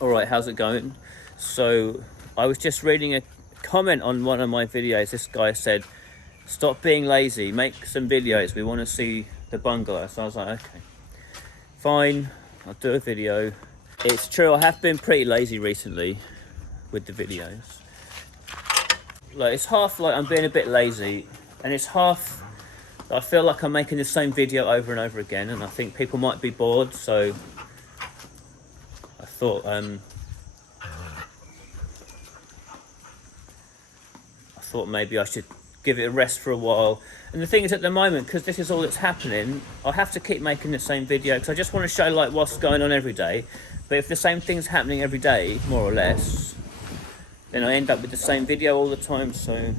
Alright, how's it going? So, I was just reading a comment on one of my videos. This guy said, stop being lazy, make some videos, we want to see the bungalow. So I was like, okay, fine, I'll do a video. It's true, I have been pretty lazy recently with the videos. Like, it's half like I'm being a bit lazy, and it's half I feel like I'm making the same video over and over again, and I think people might be bored, so I thought maybe I should give it a rest for a while. And the thing is, at the moment, because this is all that's happening, I have to keep making the same video because I just want to show like what's going on every day. But if the same thing's happening every day, more or less, then I end up with the same video all the time. So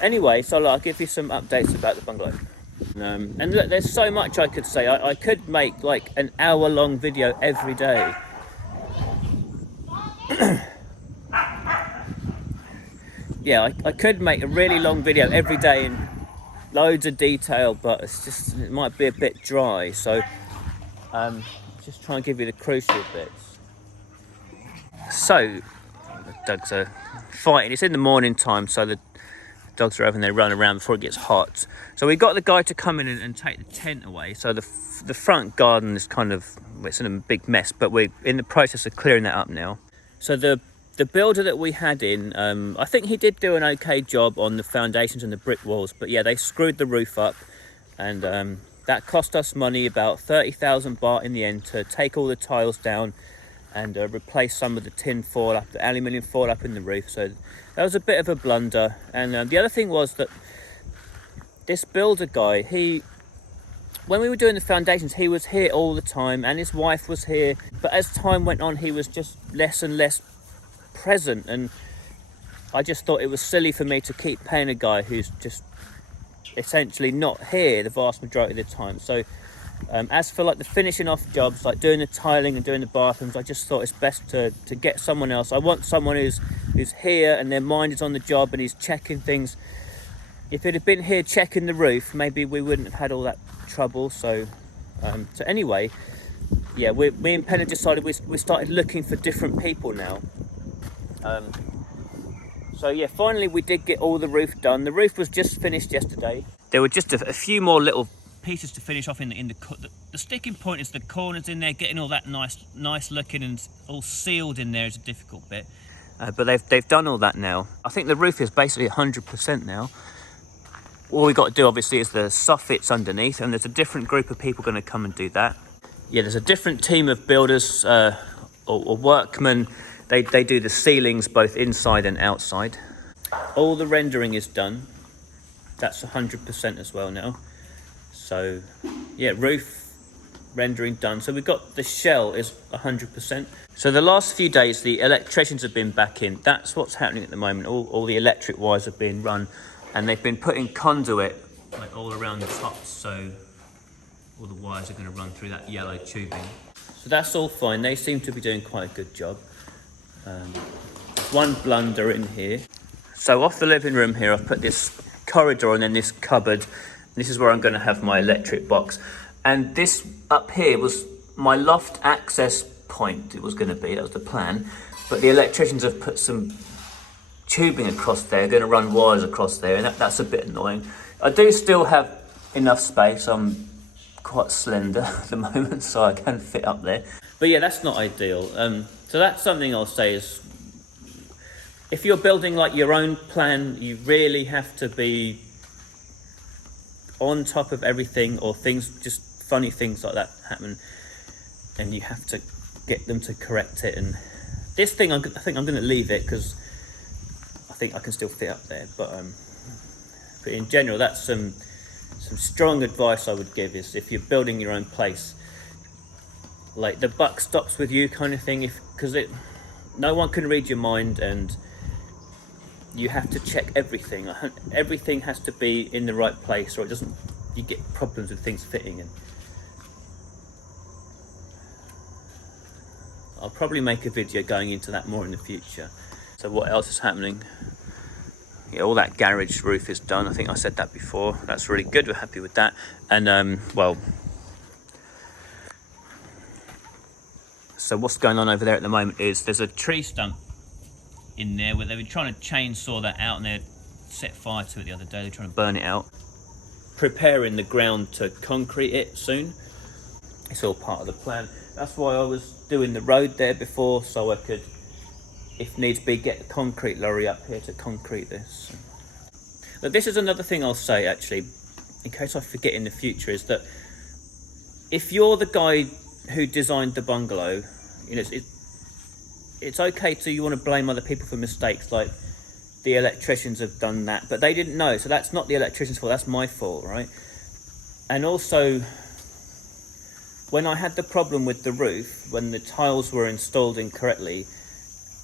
anyway, so I'll give you some updates about the bungalow. And look, there's so much I could say. I could make like an hour-long video every day. Yeah, I could make a really long video every day in loads of detail, but it might be a bit dry. So just try and give you the crucial bits. So the dogs are fighting. It's in the morning time, so the dogs are having their run around before it gets hot. So we got the guy to come in and take the tent away. So the front garden is it's in a big mess, but we're in the process of clearing that up now. So the builder that we had in, I think he did do an okay job on the foundations and the brick walls, but yeah, they screwed the roof up, and that cost us money, about 30,000 baht in the end, to take all the tiles down and replace some of the tin foil up, the aluminium foil up in the roof. So that was a bit of a blunder. And the other thing was that this builder guy, when we were doing the foundations, he was here all the time, and his wife was here, but as time went on, he was just less and less present, and I just thought it was silly for me to keep paying a guy who's just essentially not here the vast majority of the time. So as for like the finishing off jobs, like doing the tiling and doing the bathrooms, I just thought it's best to get someone else. I want someone who's here and their mind is on the job and he's checking things. If it had been here checking the roof, maybe we wouldn't have had all that trouble. So anyway, yeah, me and Penna decided we started looking for different people now. So yeah, finally we did get all the roof done. The roof was just finished yesterday. There were just a few more little pieces to finish off in the sticking point is the corners in there, getting all that nice looking and all sealed in there is a difficult bit. But they've done all that now. I think the roof is basically 100% now. All we got to do obviously is the soffits underneath, and there's a different group of people going to come and do that. Yeah, there's a different team of builders or workmen. They do the ceilings both inside and outside. All the rendering is done. That's 100% as well now. So yeah, roof rendering done. So we've got the shell is 100%. So the last few days the electricians have been back in. That's what's happening at the moment. All the electric wires have been run, and they've been putting conduit like all around the top, so all the wires are going to run through that yellow tubing. So that's all fine. They seem to be doing quite a good job. One blunder in here. So off the living room here, I've put this corridor and then this cupboard. This is where I'm going to have my electric box. And this up here was my loft access point. It was going to be, that was the plan. But the electricians have put some tubing across there, going to run wires across there, and that's a bit annoying. I do still have enough space. I'm quite slender at the moment, so I can fit up there. But yeah, that's not ideal. So that's something I'll say is, if you're building like your own plan, you really have to be on top of everything, or just funny things like that happen, and you have to get them to correct it. And this thing, I think I'm going to leave it because I think I can still fit up there. But in general, that's some strong advice I would give, is if you're building your own place, like the buck stops with you kind of thing, because no one can read your mind, and you have to check everything. Everything has to be in the right place, or you get problems with things fitting in. I'll probably make a video going into that more in the future. So what else is happening? Yeah, all that garage roof is done. I think I said that before. That's really good. We're happy with that. And So what's going on over there at the moment is there's a tree stump in there where they've been trying to chainsaw that out, and they set fire to it the other day. They're trying to burn it out, preparing the ground to concrete it soon. It's all part of the plan. That's why I was doing the road there before, so I could, if needs be, get the concrete lorry up here to concrete this. But this is another thing I'll say, actually, in case I forget in the future, is that if you're the guy who designed the bungalow, you know, it's okay to, you want to blame other people for mistakes, like the electricians have done that, but they didn't know, so that's not the electrician's fault, that's my fault, right? And also, when I had the problem with the roof, when the tiles were installed incorrectly,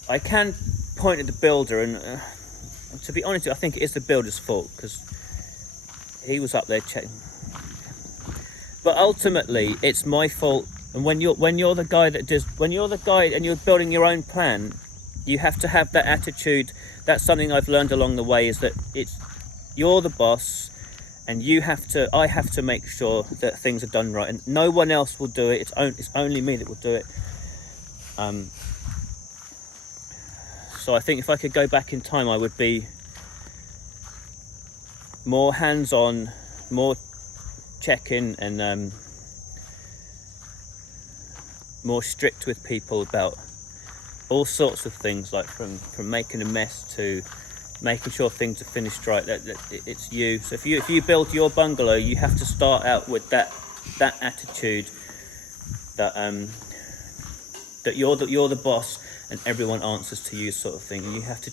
I can point at the builder, and to be honest, I think it is the builder's fault, because he was up there checking. But ultimately, it's my fault. And when you're the guy that does, when you're the guy and you're building your own plan, you have to have that attitude. That's something I've learned along the way, is that you're the boss, and I have to make sure that things are done right, and no one else will do it. It's only me that will do it. So I think if I could go back in time, I would be more hands-on, more checking, and more strict with people about all sorts of things, like from making a mess to making sure things are finished right. That it's you. So if you build your bungalow, you have to start out with that attitude that you're the boss and everyone answers to you, sort of thing. And you have to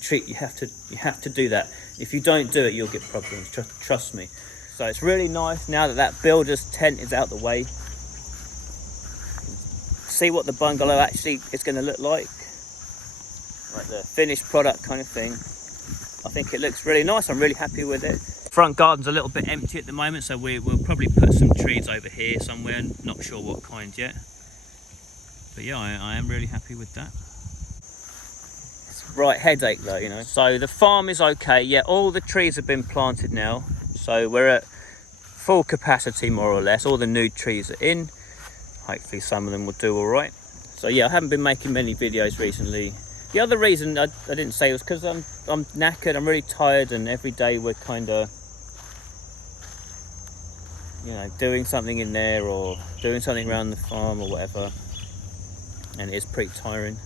do that. If you don't do it, you'll get problems. Trust me. So it's really nice now that builder's tent is out the way. See what the bungalow actually is going to look like the finished product kind of thing. I think it looks really nice. I'm really happy with it. Front garden's a little bit empty at the moment, so we'll probably put some trees over here somewhere. Not sure what kind yet, but yeah, I am really happy with that. It's a right headache though, you know. So the farm is okay. Yeah, all the trees have been planted now, so we're at full capacity more or less. All the new trees are in. Hopefully some of them will do all right. So yeah, I haven't been making many videos recently. The other reason I didn't say was because I'm knackered, I'm really tired, and every day we're kind of, you know, doing something in there or doing something around the farm or whatever, and it is pretty tiring.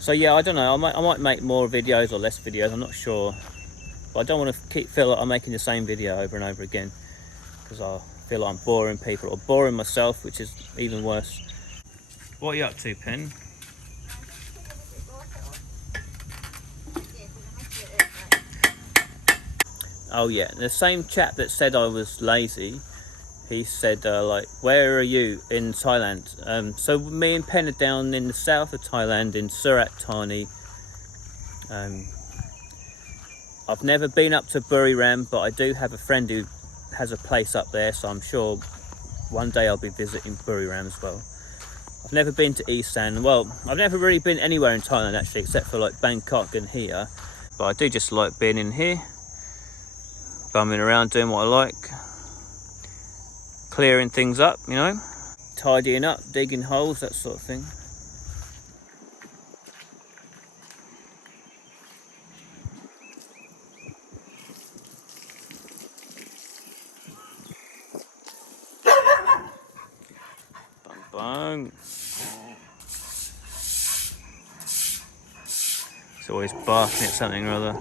So yeah, I don't know, I might make more videos or less videos, I'm not sure, but I don't want to feel like I'm making the same video over and over again, because I feel like I'm boring people or boring myself, which is even worse. What are you up to, Pen? Oh yeah, the same chap that said I was lazy, he said like, where are you in Thailand? So me and Pen are down in the south of Thailand, in Surat Thani. I've never been up to Buriram, but I do have a friend who has a place up there, so I'm sure one day I'll be visiting Buriram as well. I've never been to Isan. Well, I've never really been anywhere in Thailand actually, except for like Bangkok and here. But I do just like being in here, bumming around, doing what I like, clearing things up, you know, tidying up, digging holes, that sort of thing. Bang, bang. It's always barking at something or other.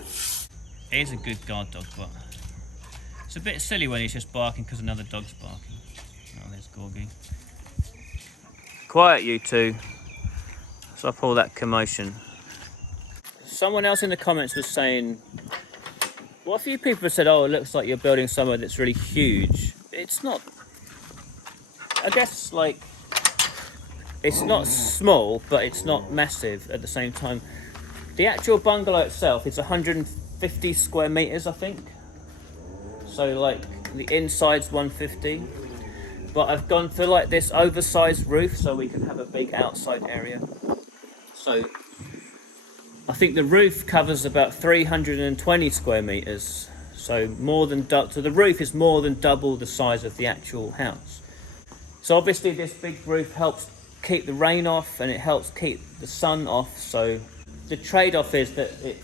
He's a good guard dog, but it's a bit silly when he's just barking because another dog's barking. Oh, there's Gorgie. Quiet, you two. Stop all that commotion. Someone else in the comments was saying, well, a few people have said, oh, it looks like you're building somewhere that's really huge. It's not. I guess, like, it's not small, but it's not massive at the same time. The actual bungalow itself is 150 square meters, I think. So like the inside's 150. But I've gone for like this oversized roof so we can have a big outside area. So I think the roof covers about 320 square meters. So more than so the roof is more than double the size of the actual house. So obviously this big roof helps keep the rain off and it helps keep the sun off. So the trade-off is that it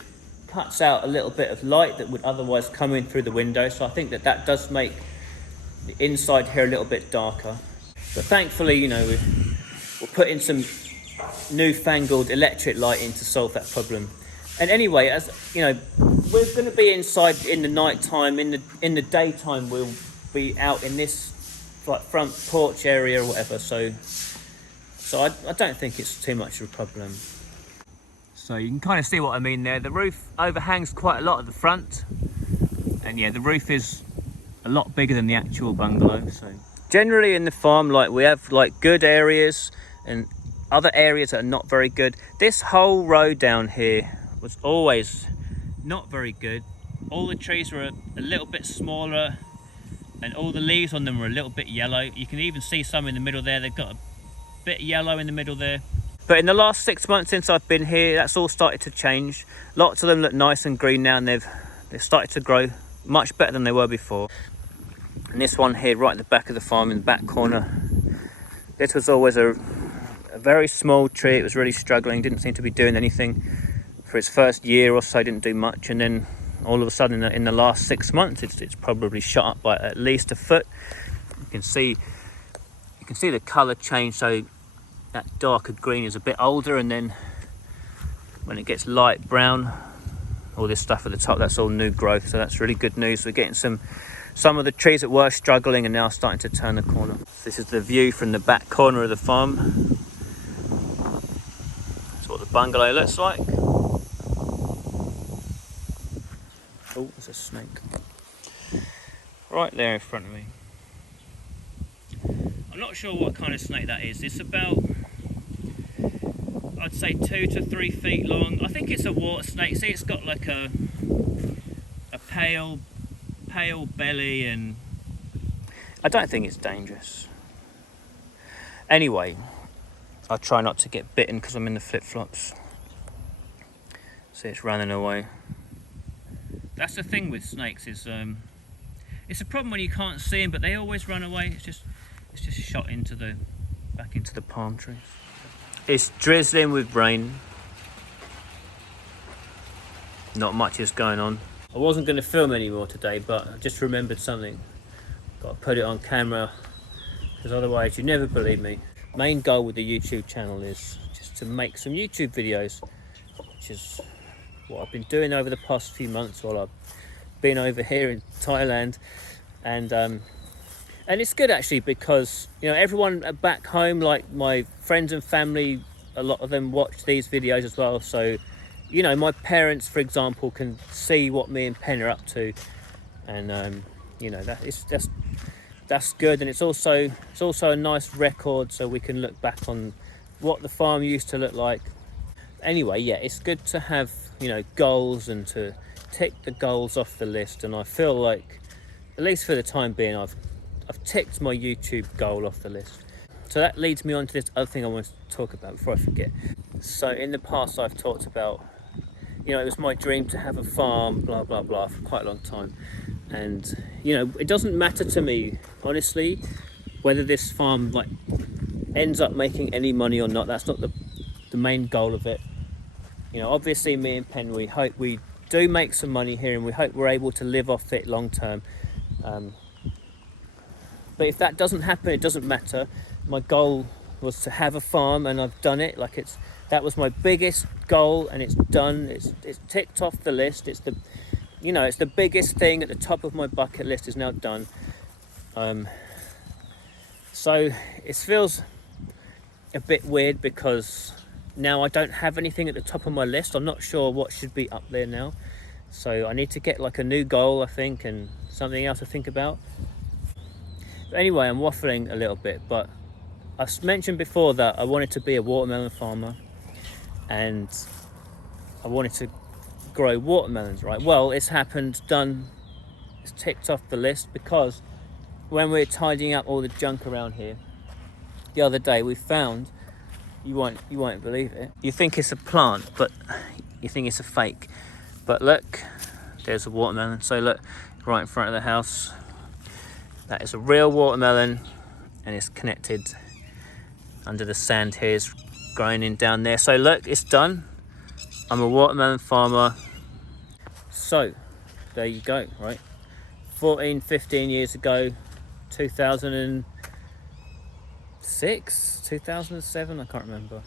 cuts out a little bit of light that would otherwise come in through the window. So I think that that does make the inside here a little bit darker. But thankfully, you know, we'll put in some newfangled electric lighting to solve that problem. And anyway, as you know, we're going to be inside in the night time. In the daytime, we'll be out in this like front porch area or whatever. So I don't think it's too much of a problem. So you can kind of see what I mean there. The roof overhangs quite a lot at the front, and yeah, the roof is a lot bigger than the actual bungalow. So generally in the farm, like we have like good areas and other areas that are not very good. This whole row down here was always not very good. All the trees were a little bit smaller and all the leaves on them were a little bit yellow. You can even see some in the middle there. They've got a bit yellow in the middle there. But in the last 6 months since I've been here, that's all started to change. Lots of them look nice and green now, and they've started to grow much better than they were before. And this one here right at the back of the farm in the back corner, this was always a very small tree. It was really struggling, didn't seem to be doing anything for its first year or so, didn't do much, and then all of a sudden in the last 6 months it's probably shot up by at least a foot. You can see the color change, so that darker green is a bit older, and then when it gets light brown, all this stuff at the top, that's all new growth. So that's really good news. We're getting some of the trees that were struggling are now starting to turn the corner. This is the view from the back corner of the farm. That's what the bungalow looks like. Oh, there's a snake right there in front of me. I'm not sure what kind of snake that is. It's about, I'd say 2 to 3 feet long. I think it's a water snake. See, it's got like a pale belly, and I don't think it's dangerous. Anyway, I try not to get bitten because I'm in the flip-flops. See, it's running away. That's the thing with snakes, is it's a problem when you can't see them, but they always run away. It's just shot back into the palm trees. It's drizzling with rain. Not much is going on. I wasn't going to film anymore today, but I just remembered something. Got to put it on camera, because otherwise you never believe me. Main goal with the YouTube channel is just to make some YouTube videos, which is what I've been doing over the past few months while I've been over here in Thailand. And it's good actually, because you know, everyone back home, like my friends and family, a lot of them watch these videos as well. So you know, my parents, for example, can see what me and Pen are up to, and you know, that's good. And it's also a nice record, so we can look back on what the farm used to look like. Anyway, yeah, it's good to have, you know, goals and to tick the goals off the list. And I feel like, at least for the time being, I've ticked my YouTube goal off the list. So that leads me on to this other thing I want to talk about before I forget. So in the past, I've talked about, you know, it was my dream to have a farm, blah, blah, blah, for quite a long time. And, you know, it doesn't matter to me, honestly, whether this farm, like, ends up making any money or not. That's not the main goal of it. You know, obviously me and Pen, we hope we do make some money here, and we hope we're able to live off it long term. But if that doesn't happen, it doesn't matter. My goal was to have a farm, and I've done it. Like, that was my biggest goal, and it's done. It's ticked off the list. It's the, you know, it's the biggest thing at the top of my bucket list is now done. So it feels a bit weird because now I don't have anything at the top of my list. I'm not sure what should be up there now. So I need to get like a new goal, I think, and something else to think about. But anyway, I'm waffling a little bit, but I've mentioned before that I wanted to be a watermelon farmer, and I wanted to grow watermelons, right? Well, it's happened, done, it's ticked off the list, because when we're tidying up all the junk around here the other day, we found, you won't believe it. You think it's a plant, but you think it's a fake. But look, there's a watermelon. So look, right in front of the house, that is a real watermelon. and it's connected under the sand here. It's growing in down there. So look, it's done. I'm a watermelon farmer. So there you go, right? 14, 15 years ago, 2006, 2007, I can't remember.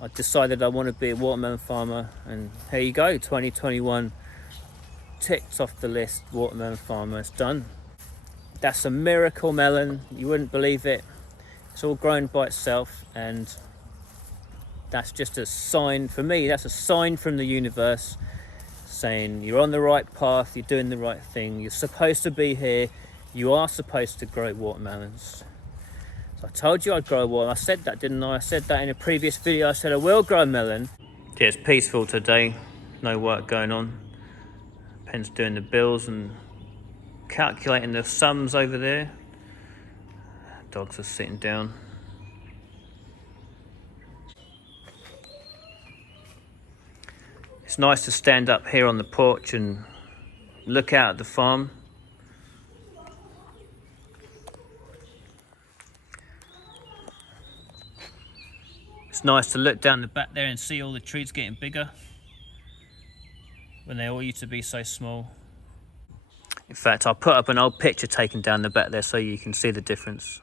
I decided I want to be a watermelon farmer, and here you go, 2021 ticked off the list. Watermelon farmer, it's done. That's a miracle melon, you wouldn't believe it. It's all grown by itself, and that's just a sign for me. That's a sign from the universe saying you're on the right path, you're doing the right thing, you're supposed to be here, you are supposed to grow watermelons. So I told you I'd grow a watermelon. I said that, didn't I? I said that in a previous video. I said I will grow a melon. Yeah, it's peaceful today, no work going on. Pen's doing the bills and calculating the sums over there. Dogs are sitting down. It's nice to stand up here on the porch and look out at the farm. It's nice to look down the back there and see all the trees getting bigger when they all used to be so small. In fact, I'll put up an old picture taken down the back there so you can see the difference.